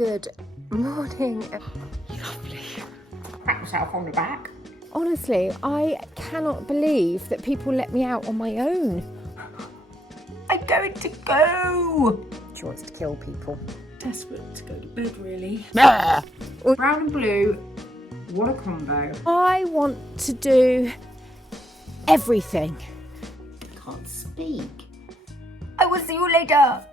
Good morning. Lovely. Pat myself on the back. Honestly, I cannot believe that people let me out on my own. I'm going to go. She wants to kill people. Desperate to go to bed, really. Brown Brown and blue, what a combo. I want to do everything. Can't speak. I will see you later.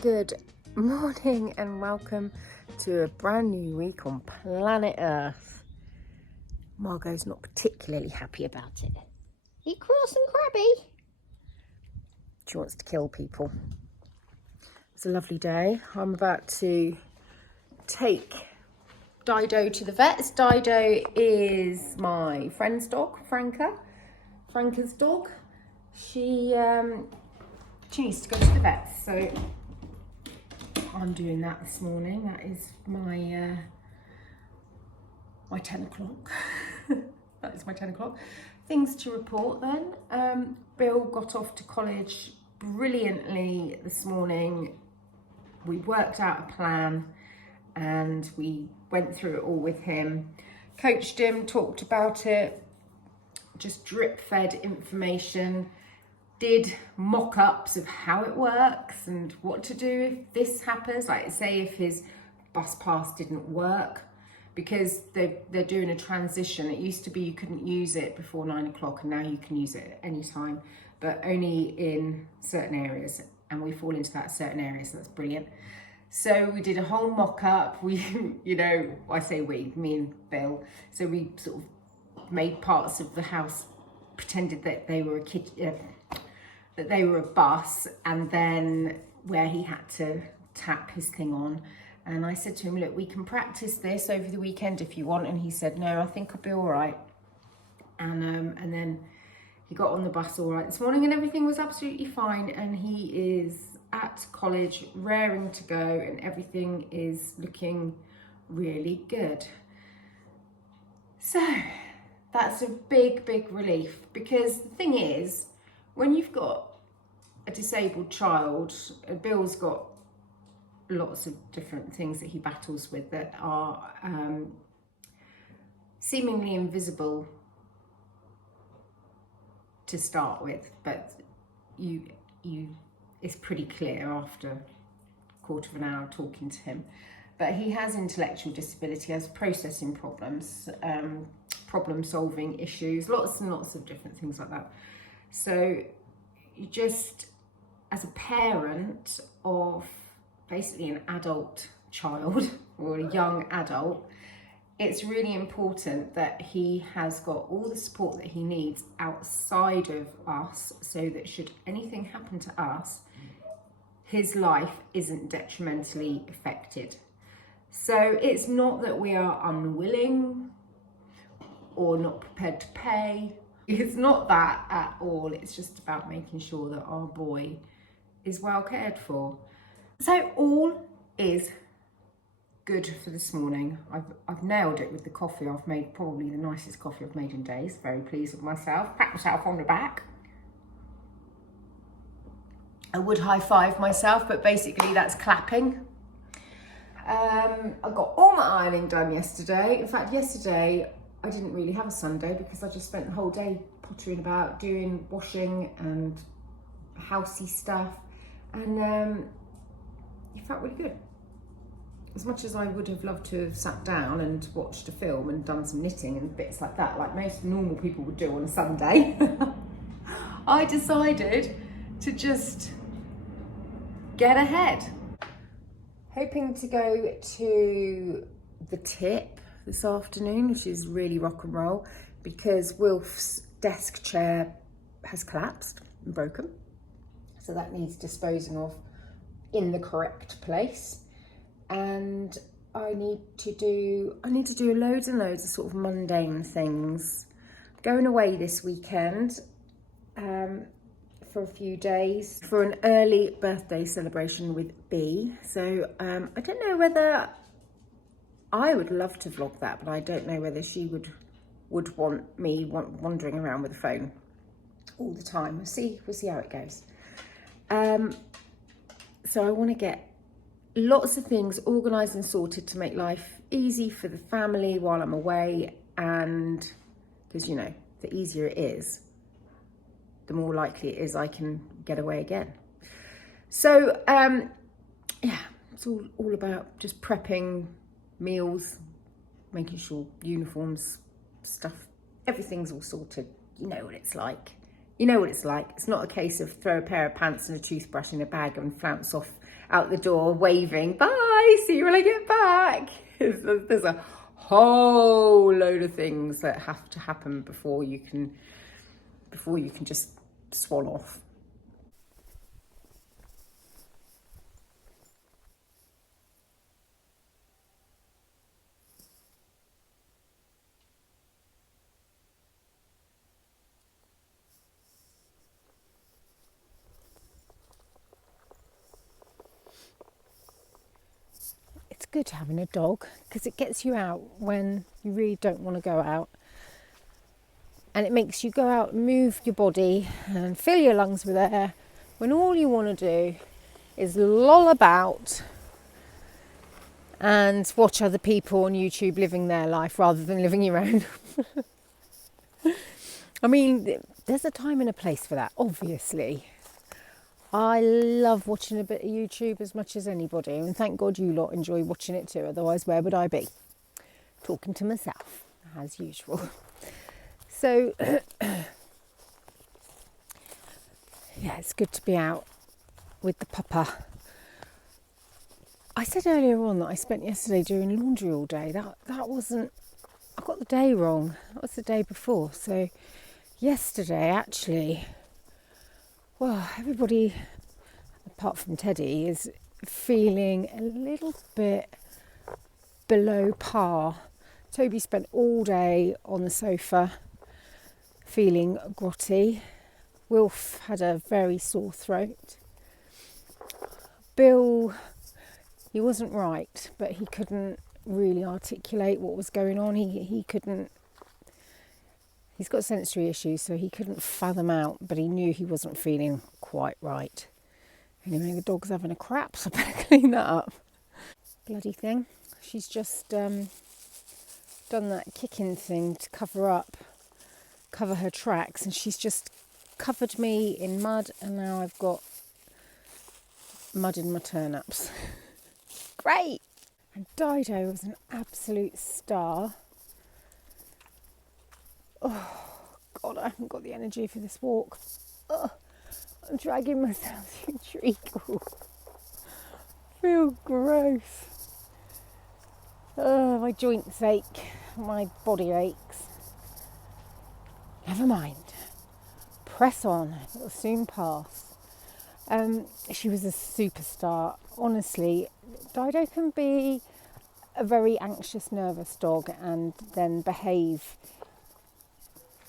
Good morning and welcome to a brand new week on planet Earth. Margot's not particularly happy about it. He cross and crabby. She wants to kill people. It's a lovely day. I'm about to take Dido to the vets. Dido is my friend's dog, Franca's dog. She needs to go to the vets, so I'm doing that this morning. That is my my 10 o'clock. That is my 10 o'clock. Things to report then. Bill got off to college brilliantly this morning. We worked out a plan and we went through it all with him. Coached him, talked about it, just drip fed information. Did mock-ups of how it works and what to do if this happens. Like say if his bus pass didn't work, because they're doing a transition. It used to be you couldn't use it before 9 o'clock and now you can use it at any time, but only in certain areas, and we fall into that certain area, so that's brilliant. So we did a whole mock-up. We, I say we, me and Bill. So we sort of made parts of the house, pretended that they were that they were a bus, and then where he had to tap his thing on. And I said to him, look, we can practice this over the weekend if you want. And he said, no, I think I'll be all right. And then he got on the bus all right this morning and everything was absolutely fine. And he is at college, raring to go, and everything is looking really good. So that's a big, big relief, because the thing is, when you've got a disabled child, Bill's got lots of different things that he battles with that are seemingly invisible to start with, but it's pretty clear after a quarter of an hour talking to him. But he has intellectual disability, has processing problems, problem solving issues, lots and lots of different things like that. So you just, as a parent of basically an adult child or a young adult, it's really important that he has got all the support that he needs outside of us, so that should anything happen to us, his life isn't detrimentally affected. So it's not that we are unwilling or not prepared to pay. It's not that at all. It's just about making sure that our boy is well cared for. So all is good for this morning. I've nailed it with the coffee. I've made probably the nicest coffee I've made in days. Very pleased with myself. Pat myself on the back. I would high five myself, but basically that's clapping. I got all my ironing done yesterday. In fact, yesterday I didn't really have a Sunday because I just spent the whole day pottering about doing washing and housey stuff, and it felt really good. As much as I would have loved to have sat down and watched a film and done some knitting and bits like that, like most normal people would do on a Sunday, I decided to just get ahead. Hoping to go to the Tip this afternoon, which is really rock and roll, because Wilf's desk chair has collapsed and broken. So that needs disposing of in the correct place. And I need to do loads and loads of sort of mundane things. Going away this weekend for a few days for an early birthday celebration with B. So I don't know whether I would love to vlog that, but I don't know whether she would want me wandering around with a phone all the time. We'll see how it goes. So I want to get lots of things organised and sorted to make life easy for the family while I'm away, and because, you know, the easier it is, the more likely it is I can get away again. So yeah, it's all about just prepping meals, making sure uniforms, stuff, everything's all sorted. You know what it's like. You know what it's like. It's not a case of throw a pair of pants and a toothbrush in a bag and flounce off out the door waving, bye, see you when I get back. There's a whole load of things that have to happen before you can just swan off. It's good having a dog because it gets you out when you really don't want to go out, and it makes you go out and move your body and fill your lungs with air when all you want to do is loll about and watch other people on YouTube living their life rather than living your own. I mean, there's a time and a place for that, obviously. I love watching a bit of YouTube as much as anybody, and thank God you lot enjoy watching it too, otherwise where would I be? Talking to myself, as usual. So, yeah, it's good to be out with the pupper. I said earlier on that I spent yesterday doing laundry all day. That wasn't, I got the day wrong. That was the day before. So yesterday, actually, well, everybody, apart from Teddy, is feeling a little bit below par. Toby spent all day on the sofa feeling grotty. Wilf had a very sore throat. Bill, he wasn't right, but he couldn't really articulate what was going on. He couldn't, he's got sensory issues, so he couldn't fathom out, but he knew he wasn't feeling quite right. Anyway, the dog's having a crap, so I better clean that up. Bloody thing. She's just done that kicking thing to cover her tracks, and she's just covered me in mud, and now I've got mud in my turnips. Great! And Dido was an absolute star. Oh, God, I haven't got the energy for this walk. Oh, I'm dragging myself through treacle. Feel gross. Oh, my joints ache, my body aches. Never mind. Press on, it'll soon pass. She was a superstar. Honestly, Dido can be a very anxious, nervous dog and then behave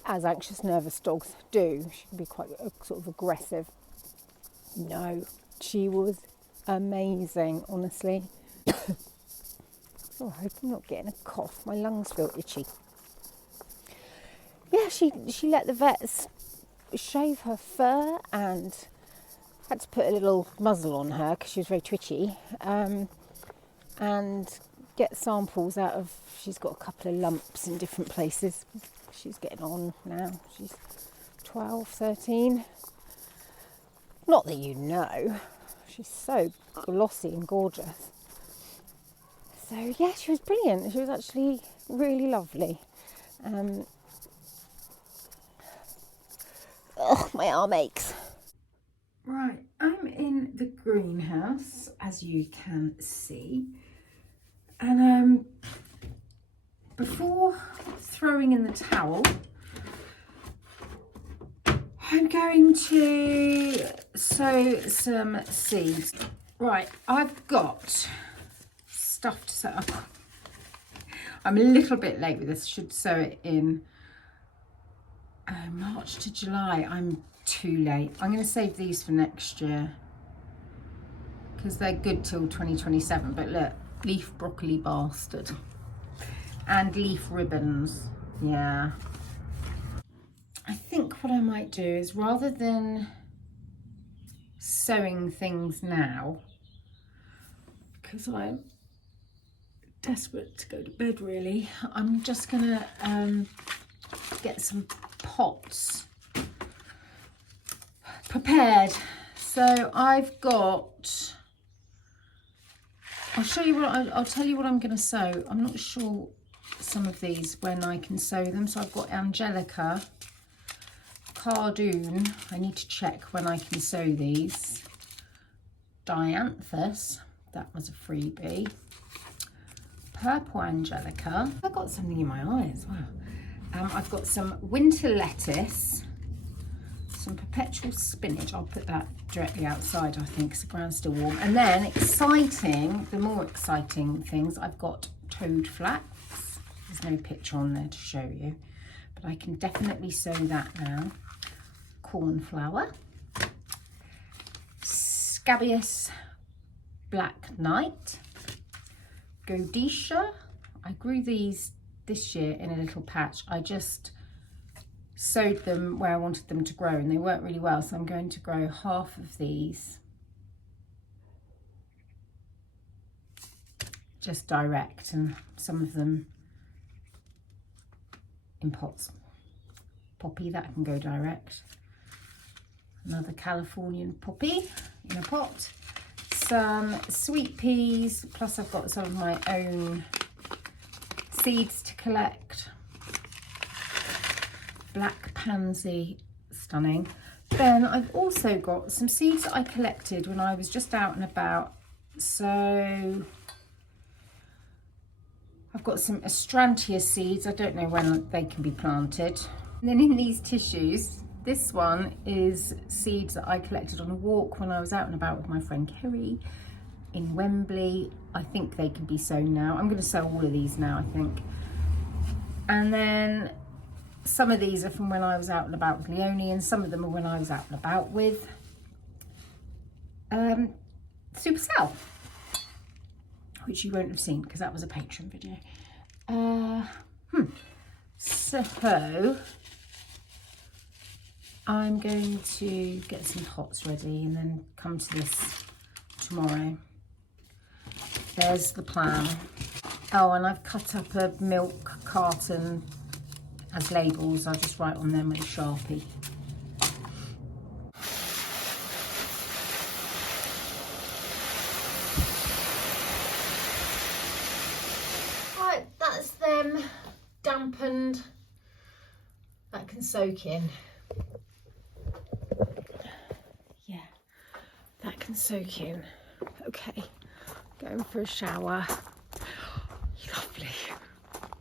as anxious, nervous dogs do. She can be quite sort of aggressive. No, she was amazing, honestly. Oh, I hope I'm not getting a cough. My lungs feel itchy. Yeah, she let the vets shave her fur and had to put a little muzzle on her because she was very twitchy, and get samples out of, she's got a couple of lumps in different places. She's getting on now. She's 12, 13. Not that you know. She's so glossy and gorgeous. So yeah, she was brilliant. She was actually really lovely. My arm aches. Right, I'm in the greenhouse, as you can see. And before throwing in the towel, I'm going to sow some seeds. Right, I've got stuff to set up. I'm a little bit late with this. Should sow it in March to July. I'm too late. I'm going to save these for next year because they're good till 2027. But look, leaf broccoli bastard and leaf ribbons. Yeah. I think what I might do is, rather than sewing things now because I'm desperate to go to bed really. I'm just gonna get some pots prepared. So I've got, I'll tell you what I'm going to sew. I'm not sure some of these when I can sew them. So I've got Angelica, Cardoon, I need to check when I can sew these. Dianthus, that was a freebie. Purple Angelica, I've got something in my eye as well. I've got some winter lettuce, some perpetual spinach. I'll put that directly outside, I think, because the ground's still warm. And then the more exciting things, I've got toad flax. There's no picture on there to show you, but I can definitely sew that now. Cornflower, scabious black knight, Godisha. I grew these this year in a little patch. I just sowed them where I wanted them to grow and they worked really well, so I'm going to grow half of these just direct and some of them in pots. Poppy, that can go direct. Another Californian poppy in a pot. Some sweet peas, plus I've got some of my own seeds to collect. Black pansy, stunning. Then I've also got some seeds that I collected when I was just out and about. So I've got some Astrantia seeds. I don't know when they can be planted. And then in these tissues, this one is seeds that I collected on a walk when I was out and about with my friend Kerry in Wembley. I think they can be sown now. I'm going to sow all of these now, I think. And then some of these are from when I was out and about with Leonie, and some of them are when I was out and about with Supercell, which you won't have seen because that was a Patreon video. So I'm going to get some pots ready and then come to this tomorrow. There's the plan. Oh, and I've cut up a milk carton as labels. I'll just write on them with a Sharpie. Right, that's them dampened. That can soak in. Yeah, that can soak in. Okay, going for a shower. Lovely,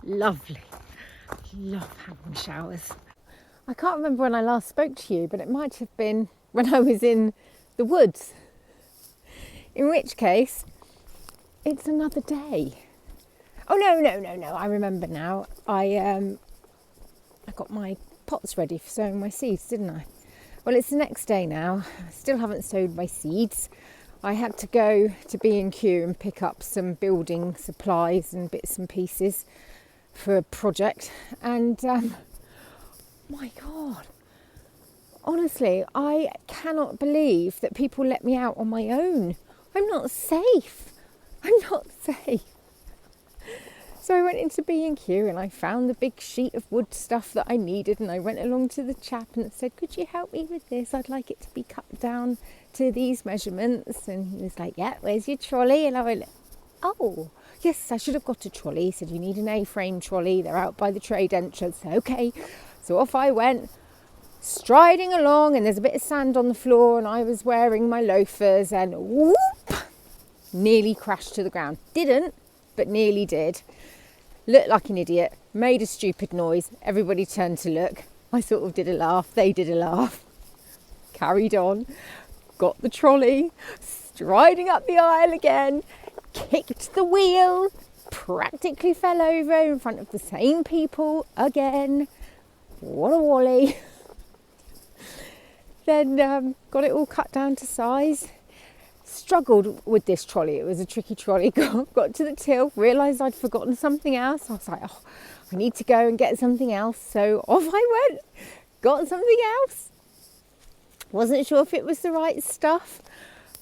lovely. Love having showers. I can't remember when I last spoke to you, but it might have been when I was in the woods. In which case, it's another day. Oh no, I remember now. I got my pots ready for sowing my seeds, didn't I? Well, it's the next day now. I still haven't sowed my seeds. I had to go to B&Q and pick up some building supplies and bits and pieces for a project, and my God, honestly, I cannot believe that people let me out on my own. I'm not safe. So I went into B&Q and I found the big sheet of wood stuff that I needed, and I went along to the chap and said, could you help me with this? I'd like it to be cut down to these measurements. And he was like, yeah, where's your trolley? And I went, oh, yes, I should have got a trolley. He said, you need an A-frame trolley. They're out by the trade entrance. Okay. So off I went, striding along, and there's a bit of sand on the floor, and I was wearing my loafers, and whoop, nearly crashed to the ground. Didn't, but nearly did. Looked like an idiot, made a stupid noise. Everybody turned to look. I sort of did a laugh. They did a laugh. Carried on, got the trolley, striding up the aisle again, kicked the wheel, practically fell over in front of the same people again. What a wally. Then got it all cut down to size. Struggled with this trolley. It was a tricky trolley. Got to the till, realised I'd forgotten something else. I was like, oh, I need to go and get something else. So off I went, got something else. Wasn't sure if it was the right stuff.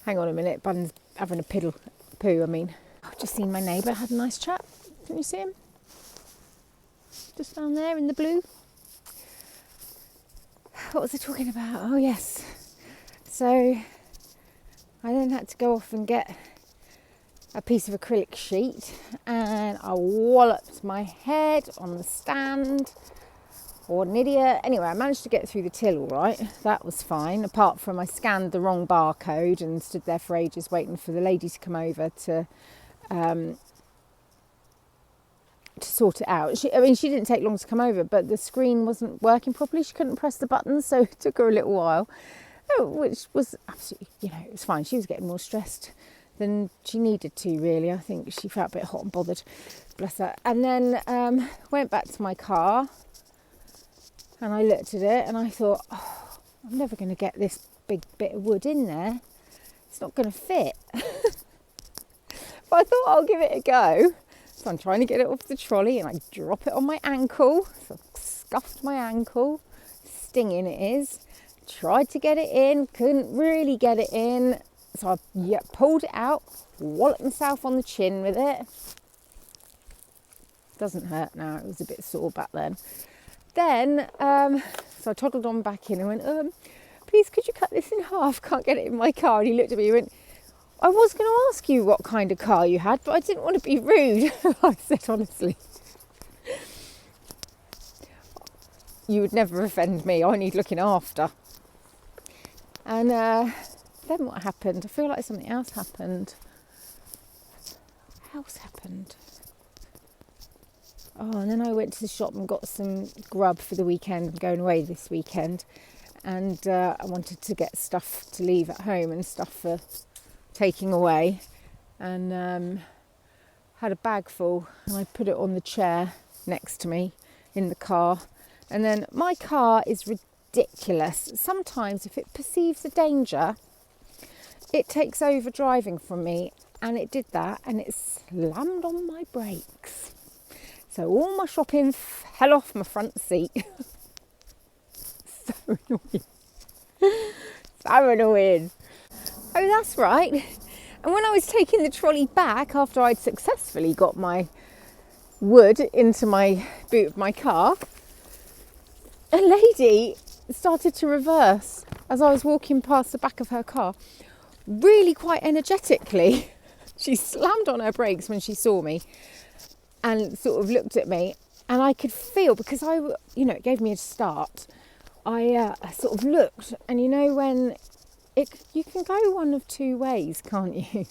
Hang on a minute, Bun's having a poo. I've just seen my neighbour, had a nice chat. Can you see him? Just down there in the blue. What was I talking about? Oh yes. So I then had to go off and get a piece of acrylic sheet, and I walloped my head on the stand. What an idiot. Anyway, I managed to get through the till all right. That was fine, apart from I scanned the wrong barcode and stood there for ages waiting for the lady to come over to sort it out. She didn't take long to come over, but the screen wasn't working properly. She couldn't press the buttons, so it took her a little while, which was absolutely, it was fine. She was getting more stressed than she needed to, really. I think she felt a bit hot and bothered, bless her. And then went back to my car and I looked at it and I thought, oh, I'm never going to get this big bit of wood in there. It's not going to fit. But I thought I'll give it a go. So I'm trying to get it off the trolley and I drop it on my ankle. So I scuffed my ankle. Stinging it is. Tried to get it in, couldn't really get it in. So I pulled it out, walloped myself on the chin with it. Doesn't hurt now, it was a bit sore back then. Then, so I toddled on back in and went, please could you cut this in half? Can't get it in my car. And he looked at me and went, I was going to ask you what kind of car you had, but I didn't want to be rude. I said, honestly, you would never offend me. I need looking after. And then what happened? I feel like something else happened. What else happened? Oh, and then I went to the shop and got some grub for the weekend. I'm going away this weekend. And I wanted to get stuff to leave at home and stuff for taking away. And had a bag full and I put it on the chair next to me in the car. And then my car is ridiculous. Sometimes if it perceives a danger, it takes over driving from me, and it did that and it slammed on my brakes. So all my shopping fell off my front seat. So annoying. So annoying. Oh, that's right. And when I was taking the trolley back after I'd successfully got my wood into my boot of my car, a lady started to reverse as I was walking past the back of her car, really quite energetically. She slammed on her brakes when she saw me and sort of looked at me, and I could feel, because it gave me a start. I sort of looked, and when you can go one of two ways, can't you?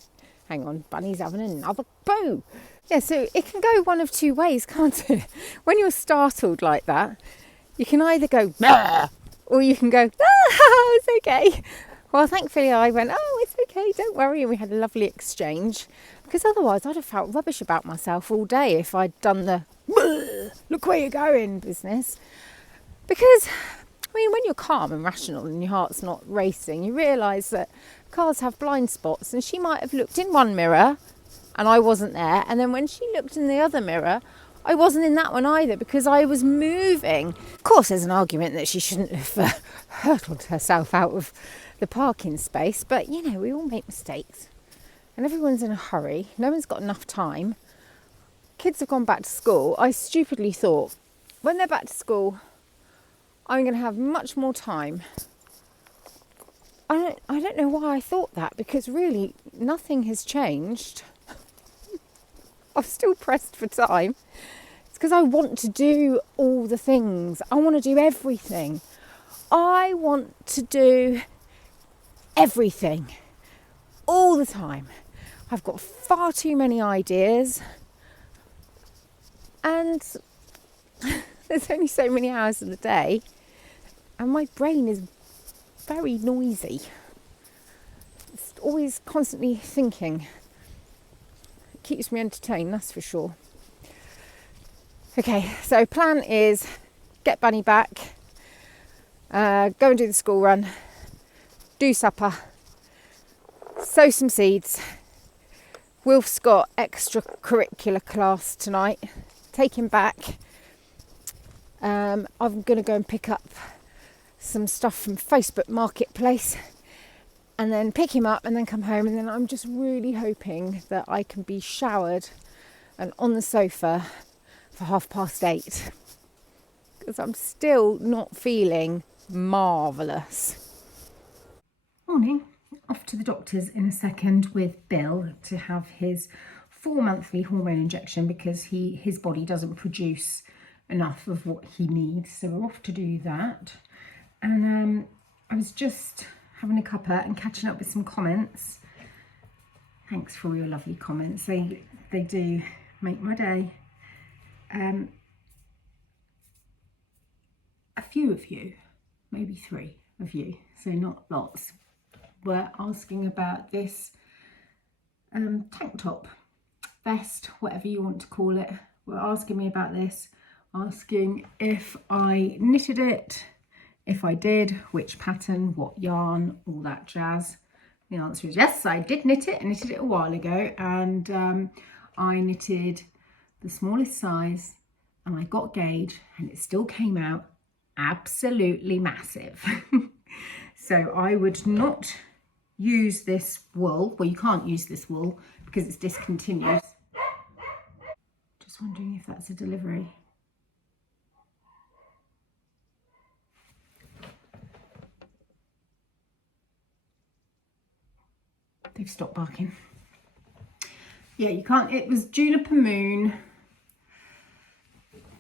Hang on, Bunny's having another poo. Yeah, so it can go one of two ways, can't it? When you're startled like that, you can either go, bah! Or you can go, it's okay. Well, thankfully I went, oh, it's okay, don't worry. And we had a lovely exchange, because otherwise I'd have felt rubbish about myself all day if I'd done the, look where you're going business. Because, when you're calm and rational and your heart's not racing, you realise that cars have blind spots, and she might have looked in one mirror and I wasn't there. And then when she looked in the other mirror, I wasn't in that one either, because I was moving. Of course, there's an argument that she shouldn't have hurtled herself out of the parking space, but we all make mistakes and everyone's in a hurry. No one's got enough time. Kids have gone back to school. I stupidly thought, when they're back to school, I'm going to have much more time. I don't know why I thought that, because really nothing has changed. I'm still pressed for time. It's because I want to do all the things. I want to do everything. I want to do everything all the time. I've got far too many ideas, and there's only so many hours in the day, and my brain is very noisy. It's always constantly thinking. It keeps me entertained, that's for sure. Okay, so plan is get Bunny back, go and do the school run, do supper, sow some seeds. Wilf's got extracurricular class tonight. Take him back. I'm going to go and pick up some stuff from Facebook Marketplace and then pick him up and then come home, and then I'm just really hoping that I can be showered and on the sofa for 8:30, because I'm still not feeling marvellous. Morning. Off to the doctor's in a second with Bill to have his 4-monthly hormone injection, because his body doesn't produce enough of what he needs. So we're off to do that. And I was just having a cuppa and catching up with some comments. Thanks for all your lovely comments. They do make my day. A few of you, maybe 3 of you, so not lots, were asking about this tank top, vest, whatever you want to call it. Were asking me about this, asking if I knitted it, if I did, which pattern, what yarn, all that jazz. The answer is yes, I did knit it. I knitted it a while ago, and I knitted the smallest size, and I got gauge, and it still came out absolutely massive. So I would not use this wool. Well, you can't use this wool because it's discontinued. Just wondering if that's a delivery. They've stopped barking. Yeah, you can't. It was Juniper Moon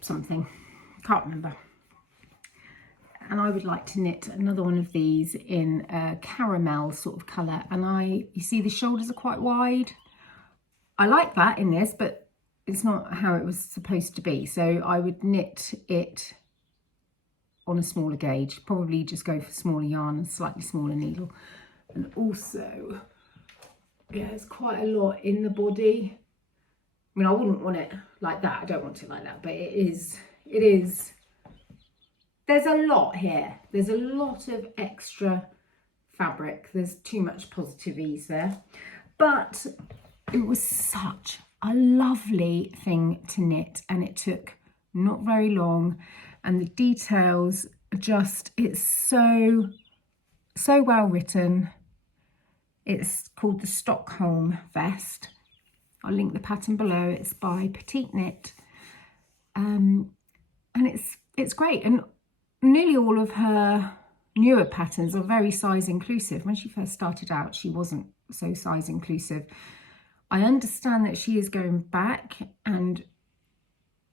something. Can't remember. And I would like to knit another one of these in a caramel sort of colour. And you see the shoulders are quite wide. I like that in this, but it's not how it was supposed to be. So I would knit it on a smaller gauge. Probably just go for smaller yarn and slightly smaller needle. And also, yeah, there's quite a lot in the body. I mean, I wouldn't want it like that. I don't want it like that, but it is. There's a lot here. There's a lot of extra fabric. There's too much positive ease there. But it was such a lovely thing to knit, and it took not very long. And the details are just, it's so well written. It's called the Stockholm Vest. I'll link the pattern below. It's by Petite Knit. And it's great. And nearly all of her newer patterns are very size inclusive. When she first started out, she wasn't so size inclusive. I understand that she is going back and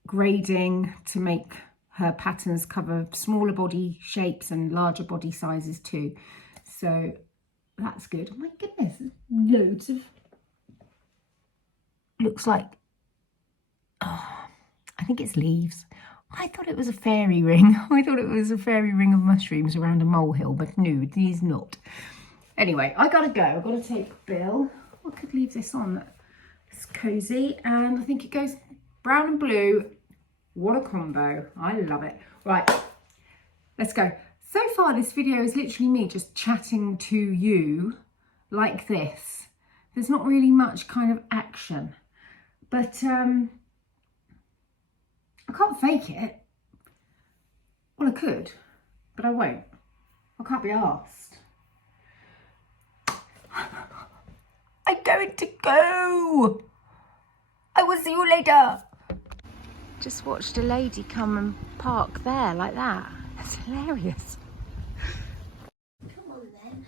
grading to make her patterns cover smaller body shapes and larger body sizes too. So that's good. Oh my goodness, loads of, looks like, oh, I think it's leaves. I thought it was a fairy ring. I thought it was a fairy ring of mushrooms around a molehill, but no, it is not. Anyway, I gotta go. I've got to take Bill. I could leave this on. It's cozy, and I think it goes brown and blue. What a combo. I love it. Right, let's go. So far, this video is literally me just chatting to you like this. There's not really much kind of action, but I can't fake it. Well, I could, but I won't. I can't be asked. I'm going to go. I will see you later. Just watched a lady come and park there like that. That's hilarious. Come on then.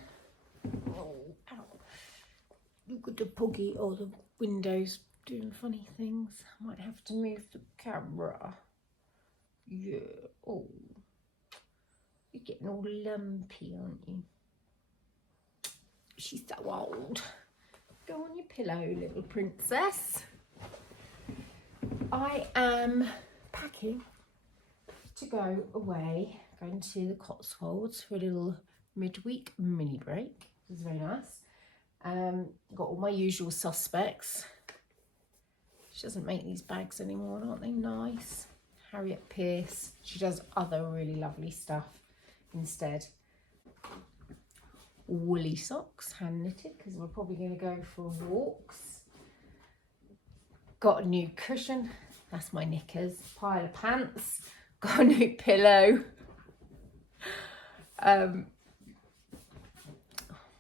Oh, ow. Look at the puggy or the windows doing funny things. I might have to move the camera. Yeah. Oh. You're getting all lumpy, aren't you? She's so old. Go on your pillow, little princess. I am packing to go away, going to the Cotswolds for a little midweek mini break. This is very nice. Got all my usual suspects. She doesn't make these bags anymore, aren't they nice? Hariette Pearce. She does other really lovely stuff instead. Woolly socks, hand knitted, because we're probably going to go for walks. Got a new cushion. That's my knickers. Pile of pants. Got a new pillow.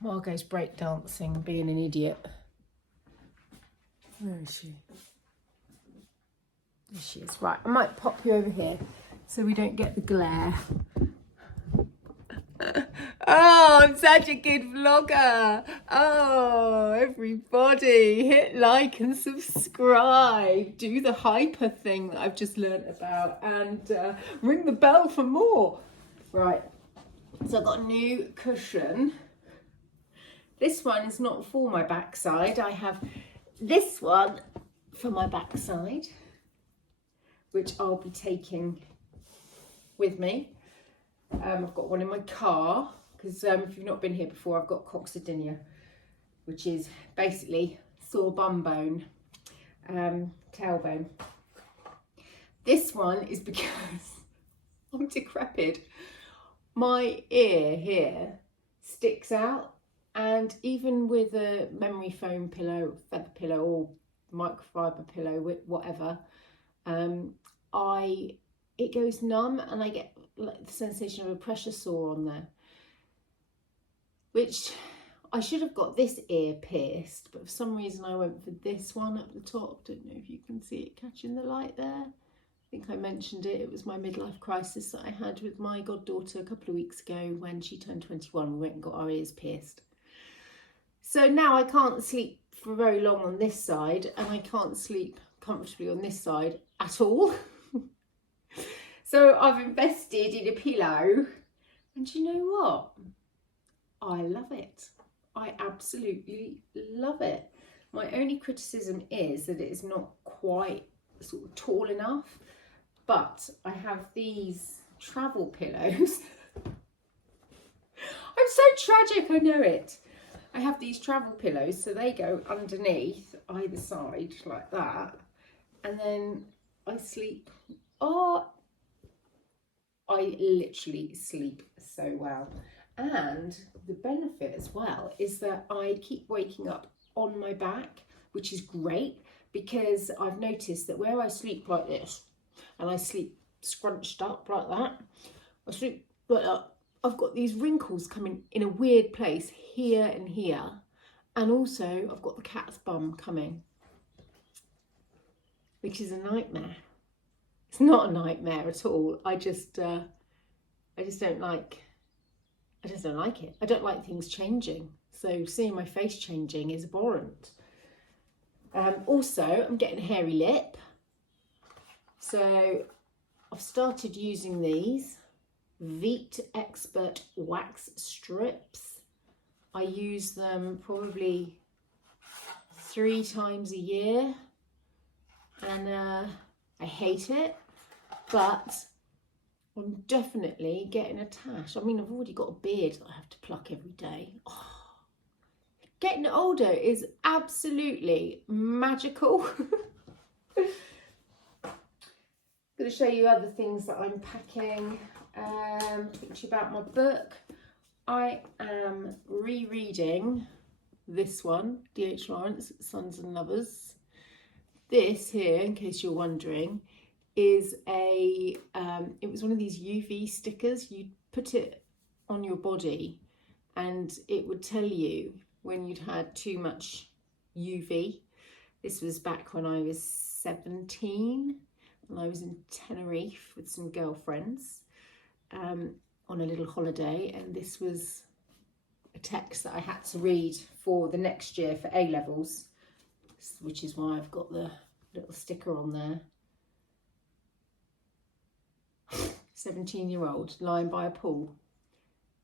Margot's breakdancing, being an idiot. Where is she? There she is. Right, I might pop you over here so we don't get the glare. Oh, I'm such a good vlogger. Oh, everybody, hit like and subscribe. Do the hyper thing that I've just learnt about, and ring the bell for more. Right, so I've got a new cushion. This one is not for my backside. I have this one for my backside, which I'll be taking with me. I've got one in my car because if you've not been here before, I've got coccydynia, which is basically sore bum bone, tailbone. This one is because I'm decrepit. My ear here sticks out, and even with a memory foam pillow, feather pillow, or microfiber pillow, whatever, it goes numb, and I get like the sensation of a pressure sore on there, which I should have got this ear pierced, but for some reason I went for this one up the top. Don't know if you can see it catching the light there. I think I mentioned it. It was my midlife crisis that I had with my goddaughter a couple of weeks ago when she turned 21. We went and got our ears pierced. So now I can't sleep for very long on this side, and I can't sleep comfortably on this side at all. So I've invested in a pillow, and you know what? I love it. I absolutely love it. My only criticism is that it is not quite sort of tall enough, but I have these travel pillows. I'm so tragic, I know it. I have these travel pillows, so they go underneath either side like that, and then I sleep. Oh, I literally sleep so well. And the benefit as well is that I keep waking up on my back, which is great, because I've noticed that where I sleep like this, and I sleep scrunched up like that, I sleep like that, I've got these wrinkles coming in a weird place here and here, and also I've got the cat's bum coming, which is a nightmare. It's not a nightmare at all. I just don't like it. I don't like things changing. So seeing my face changing is abhorrent. Also, I'm getting a hairy lip. So I've started using these Veet Expert Wax Strips. I use them probably 3 times a year, and I hate it, but I'm definitely getting attached. I mean, I've already got a beard that I have to pluck every day. Oh, getting older is absolutely magical. I'm going to show you other things that I'm packing. Talk to you about my book. I am rereading this one, D.H. Lawrence, Sons and Lovers. This here, in case you're wondering, is it was one of these UV stickers. You'd put it on your body and it would tell you when you'd had too much UV. This was back when I was 17 and I was in Tenerife with some girlfriends on a little holiday, and this was a text that I had to read for the next year for A-levels, which is why I've got the little sticker on there. 17-year-old lying by a pool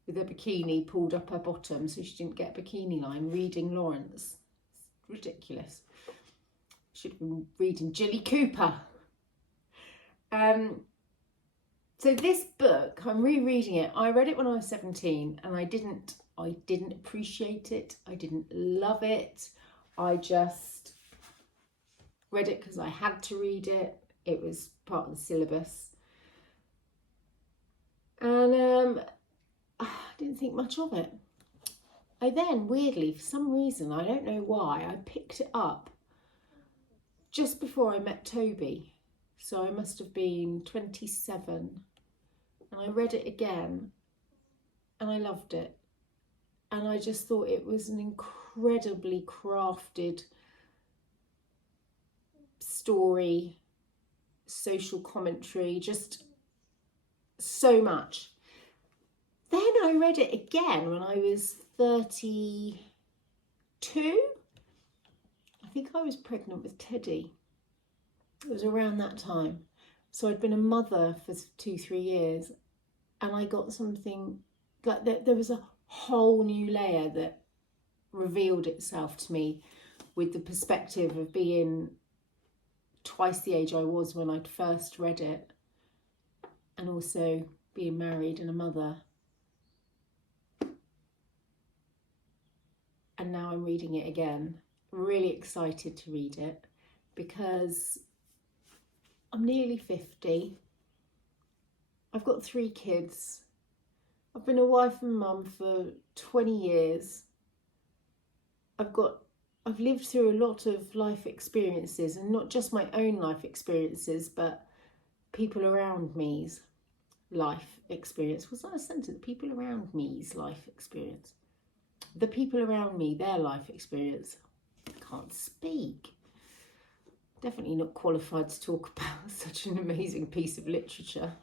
with a bikini pulled up her bottom so she didn't get a bikini line, reading Lawrence. It's ridiculous. Should have been reading Jilly Cooper. So this book, I'm rereading it. I read it when I was 17 and I didn't appreciate it. I didn't love it. I just read it because I had to read it. It was part of the syllabus. And I didn't think much of it. I then, weirdly, for some reason, I don't know why, I picked it up just before I met Toby. So I must have been 27. And I read it again. and I loved it. And I just thought it was an incredibly crafted story, social commentary, just so much. Then I read it again when I was 32. I think I was pregnant with Teddy. It was around that time. So I'd been a mother for 2-3 years, and I got something like that. There was a whole new layer that revealed itself to me with the perspective of being twice the age I was when I'd first read it, and also being married and a mother. And now I'm reading it again. I'm really excited to read it because I'm nearly 50. I've got 3 kids. I've been a wife and mum for 20 years. I've lived through a lot of life experiences, and not just my own life experiences, but people around me's life experience. Was that a sentence? People around me's life experience. The people around me, their life experience. I can't speak. Definitely not qualified to talk about such an amazing piece of literature.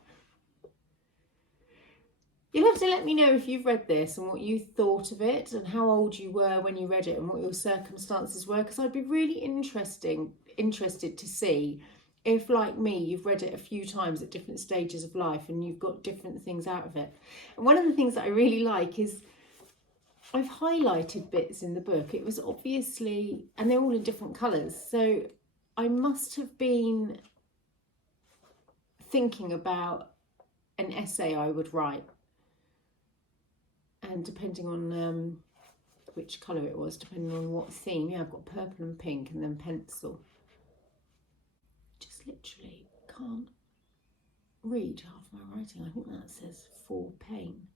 You'll have to let me know if you've read this and what you thought of it and how old you were when you read it and what your circumstances were, because I'd be really interested to see if, like me, you've read it a few times at different stages of life and you've got different things out of it. And one of the things that I really like is I've highlighted bits in the book. It was obviously, and they're all in different colours, so I must have been thinking about an essay I would write. And depending on which colour it was, depending on what theme. Yeah, I've got purple and pink and then pencil. Just literally can't read half my writing. I think that says for pain.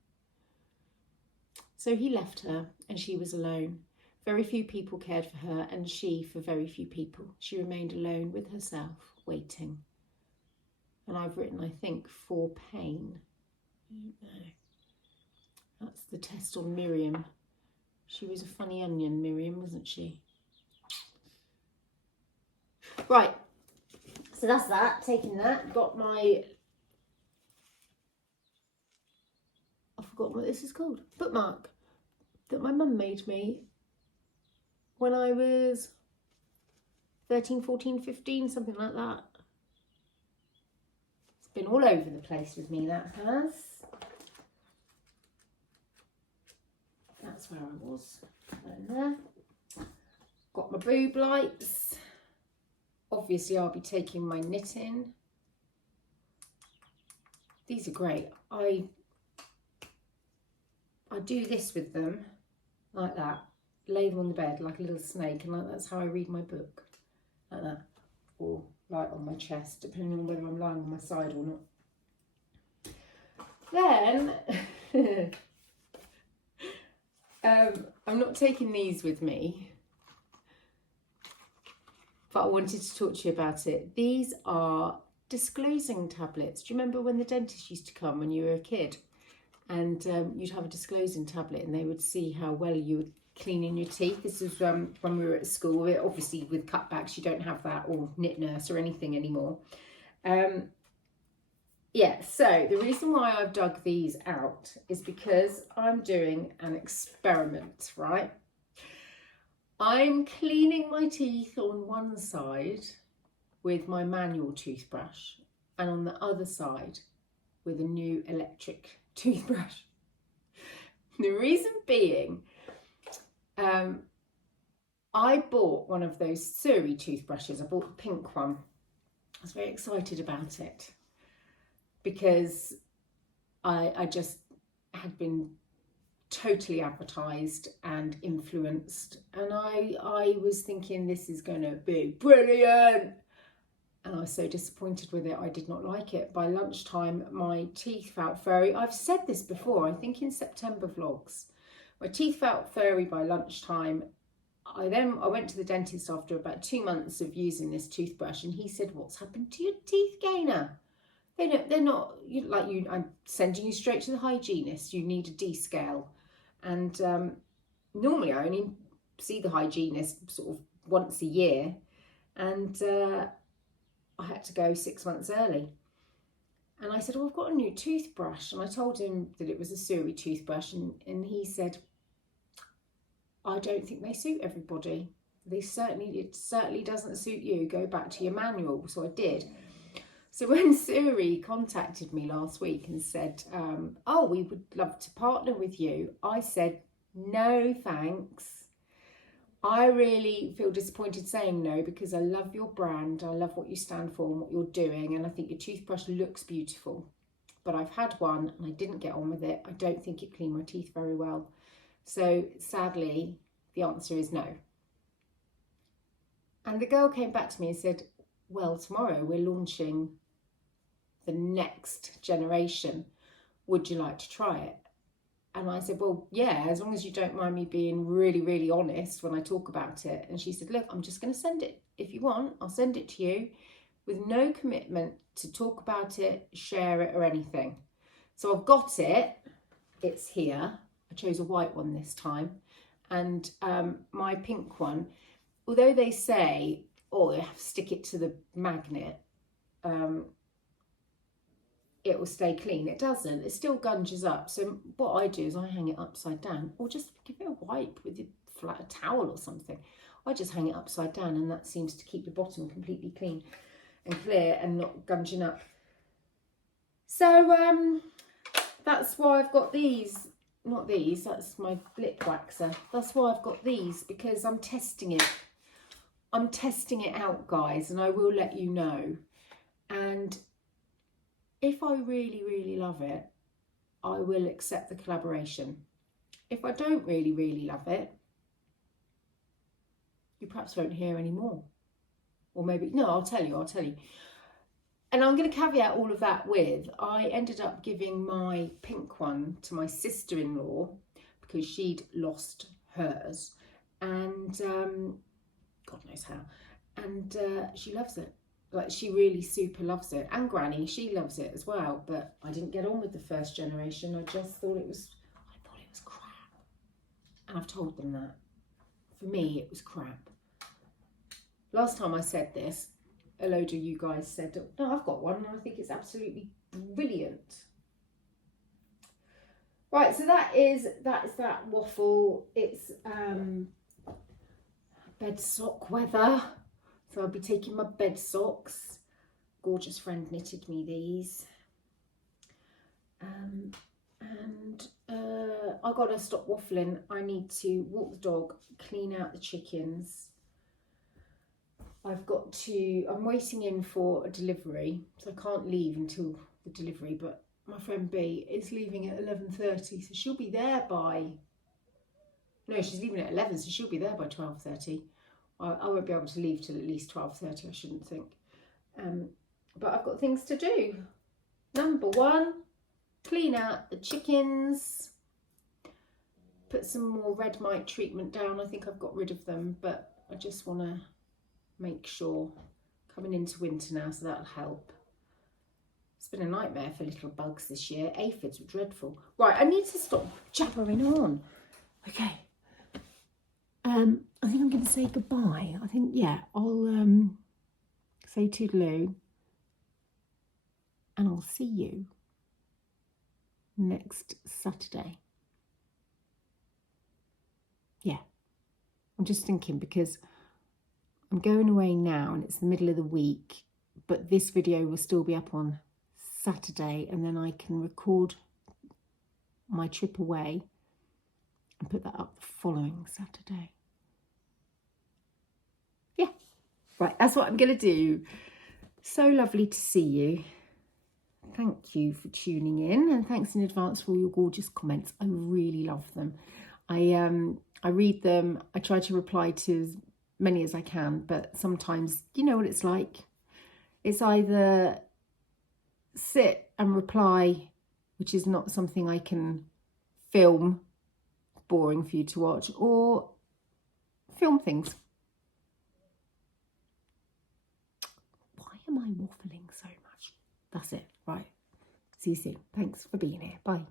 So he left her and she was alone. Very few people cared for her, and she for very few people. She remained alone with herself, waiting. And I've written, I think, for pain. I don't know. That's the test on Miriam. She was a funny onion, Miriam, wasn't she? Right. So that's that. Taking that. Got my... I forgot what this is called. Bookmark that my mum made me when I was 13, 14, 15, something like that. It's been all over the place with me, that has. That's where I was. And there. Got my boob lights. Obviously, I'll be taking my knitting. These are great. I do this with them, like that. Lay them on the bed like a little snake, and that's how I read my book. Like that. Or like on my chest, depending on whether I'm lying on my side or not. Then... I'm not taking these with me, but I wanted to talk to you about it. These are disclosing tablets. Do you remember when the dentist used to come when you were a kid? And you'd have a disclosing tablet and they would see how well you were cleaning your teeth. This was when we were at school. Obviously with cutbacks you don't have that, or knit nurse or anything anymore. Yeah, so the reason why I've dug these out is because I'm doing an experiment, right? I'm cleaning my teeth on one side with my manual toothbrush and on the other side with a new electric toothbrush. The reason being, I bought one of those Surrey toothbrushes. I bought the pink one. I was very excited about it, because I just had been totally advertised and influenced, and I was thinking this is going to be brilliant, and I was so disappointed with it. I did not like it. By lunchtime my teeth felt furry. I've said this before, I think in September vlogs. My teeth felt furry by lunchtime. I went to the dentist after about 2 months of using this toothbrush, and he said, "What's happened to your teeth, Gayna?" they're not like you. I'm sending you straight to the hygienist. You need a descale, and normally I only see the hygienist sort of once a year, and I had to go 6 months early. And I said, "Oh, I've got a new toothbrush," and I told him that it was a Surrey toothbrush, and he said, "I don't think they suit everybody. It certainly doesn't suit you. Go back to your manual." So I did. So when Surrey contacted me last week and said, "Oh, we would love to partner with you," I said, "No, thanks." I really feel disappointed saying no, because I love your brand, I love what you stand for and what you're doing, and I think your toothbrush looks beautiful. But I've had one and I didn't get on with it. I don't think it cleaned my teeth very well. So sadly, the answer is no. And the girl came back to me and said, "Well, tomorrow we're launching the next generation. Would you like to try it?" And I said, "Well, yeah, as long as you don't mind me being really, really honest when I talk about it." And she said, "Look, I'm just going to send it. If you want, I'll send it to you with no commitment to talk about it, share it or anything." So I've got it. It's here. I chose a white one this time. And my pink one, although they say, "Oh, you have to stick it to the magnet, it will stay clean," it doesn't. It still gunges up. So what I do is I hang it upside down, or just give it a wipe with a flat towel or something. I just hang it upside down, and that seems to keep the bottom completely clean and clear and not gunging up. So that's why I've got these. Not these, that's my lip waxer. That's why I've got these, because I'm testing it. I'm testing it out, guys, and I will let you know. And if I really, really love it, I will accept the collaboration. If I don't really, really love it, you perhaps won't hear any more. Or maybe, no, I'll tell you. And I'm going to caveat all of that with, I ended up giving my pink one to my sister-in-law because she'd lost hers. And God knows how. And she loves it. Like, she really super loves it. And Granny, she loves it as well. But I didn't get on with the first generation. I thought it was crap. And I've told them that. For me, it was crap. Last time I said this, a load of you guys said, "No, I've got one and I think it's absolutely brilliant." Right, so that is that waffle. It's bed sock weather. So I'll be taking my bed socks. Gorgeous friend knitted me these. And I gotta stop waffling. I need to walk the dog, clean out the chickens. I'm waiting in for a delivery, so I can't leave until the delivery, but my friend B is leaving at 11:30, so she'll be there by, no, she's leaving at 11, so she'll be there by 12:30. I won't be able to leave till at least 12:30, I shouldn't think. But I've got things to do. Number one, clean out the chickens. Put some more red mite treatment down. I think I've got rid of them, but I just want to make sure. Coming into winter now, so that'll help. It's been a nightmare for little bugs this year. Aphids were dreadful. Right, I need to stop jabbering on. Okay. I think I'm going to say goodbye. I think, yeah, I'll say toodaloo. And I'll see you next Saturday. Yeah. I'm just thinking, because I'm going away now and it's the middle of the week, but this video will still be up on Saturday, and then I can record my trip away and put that up the following Saturday. Yeah, right, that's what I'm going to do. So lovely to see you. Thank you for tuning in, and thanks in advance for all your gorgeous comments. I really love them. I read them. I try to reply to as many as I can, but sometimes, you know what it's like. It's either sit and reply, which is not something I can film, boring for you to watch, or film things. Why am I waffling so much? That's it. Right. See you soon. Thanks for being here. Bye.